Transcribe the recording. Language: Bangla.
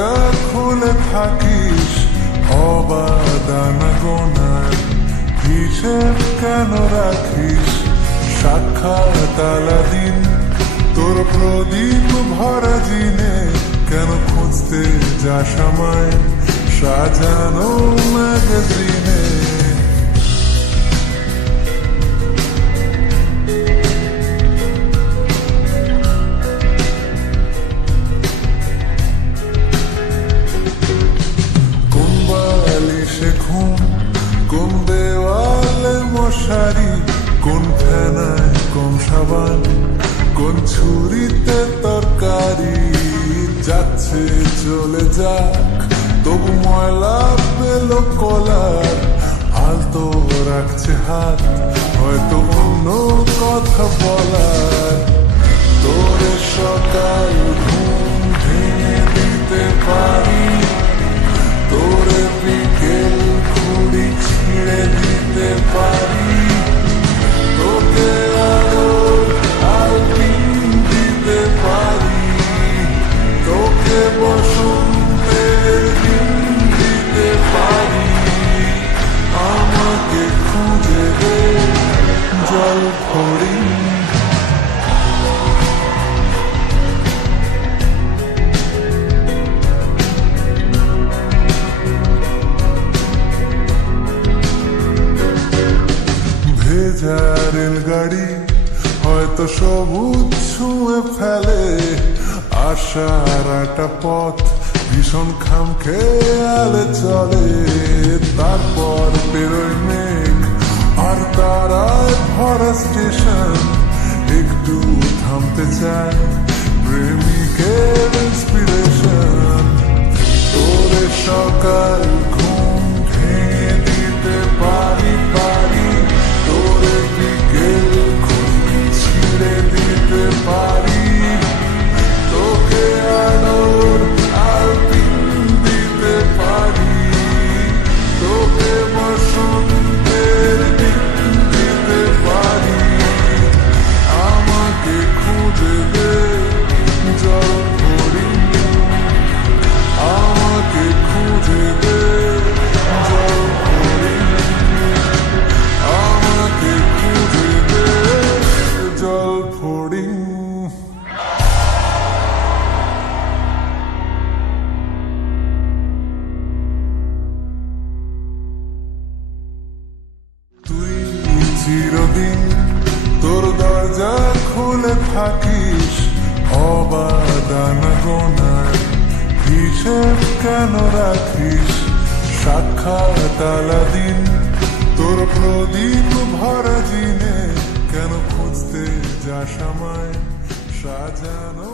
দরজা খুলে থাকিস অবাদানা গোনায়, হিসেব কেন রাখিস সাক্ষাৎ আলাদিন? তোর প্রদীপ ভরা জিনে কেন খুঁজতে যাস আমায় সাজানো ম্যাগাজিনে? কোন বালিশে ঘুম, কোন দেওয়ালে মশারি, কোন ফেনায় কম সাবান, কোন ছুরিতে তরকারি? যাচ্ছে চলে যাক তবু ময়লা পেল কলার, আলতো রাখছে হাত হয়তো অন্য কথা বলার। তোরে সকাল ঘুম ভেঙে দিতে পারি, তোরে বিকেল খুঁড়ি ছিঁড়ে দিতে পারি, তোকে আরো আলপিন দিতে পারি, তোকে বসন্তের দিন দিতে পারি। আমাকে খুঁজে দে জল ভরি, ভেজা রেলগাড়ি হয়তো সবুজ ছুঁয়ে ফেলে, আশার একটা পথ ভীষণ খামখেয়ালে চলে। তারপর বেরোয় মেঘ আর তারায় ভরা স্টেশন, একটু থামতে চায় প্রেমিকের ইন্সপিরেশন। তোরে সকাল ঘুম ভেঙে দিতে পারি পারি, তোরে বিকেল খুঁড়ি ছিঁড়ে দিতে পারি, তোকে আলোর আলপিন দিতে পারি, তোকে বসন্তের দিন দিতে পারি। আমাকে খুঁজে দে জল ভরি, আমাকে খুঁজে দে জল ভরি, আমাকে খুঁজে দে জল ভরি। তুই চিরদিন তোর দরজা খুলে থাকিস অবাদানা গোনায়, হিসেব কেন রাখিস সাক্ষাৎ আলাদিন? তোর প্রদীপ ভরা জিনে কেন খুঁজতে যাস আমায় সাজানো?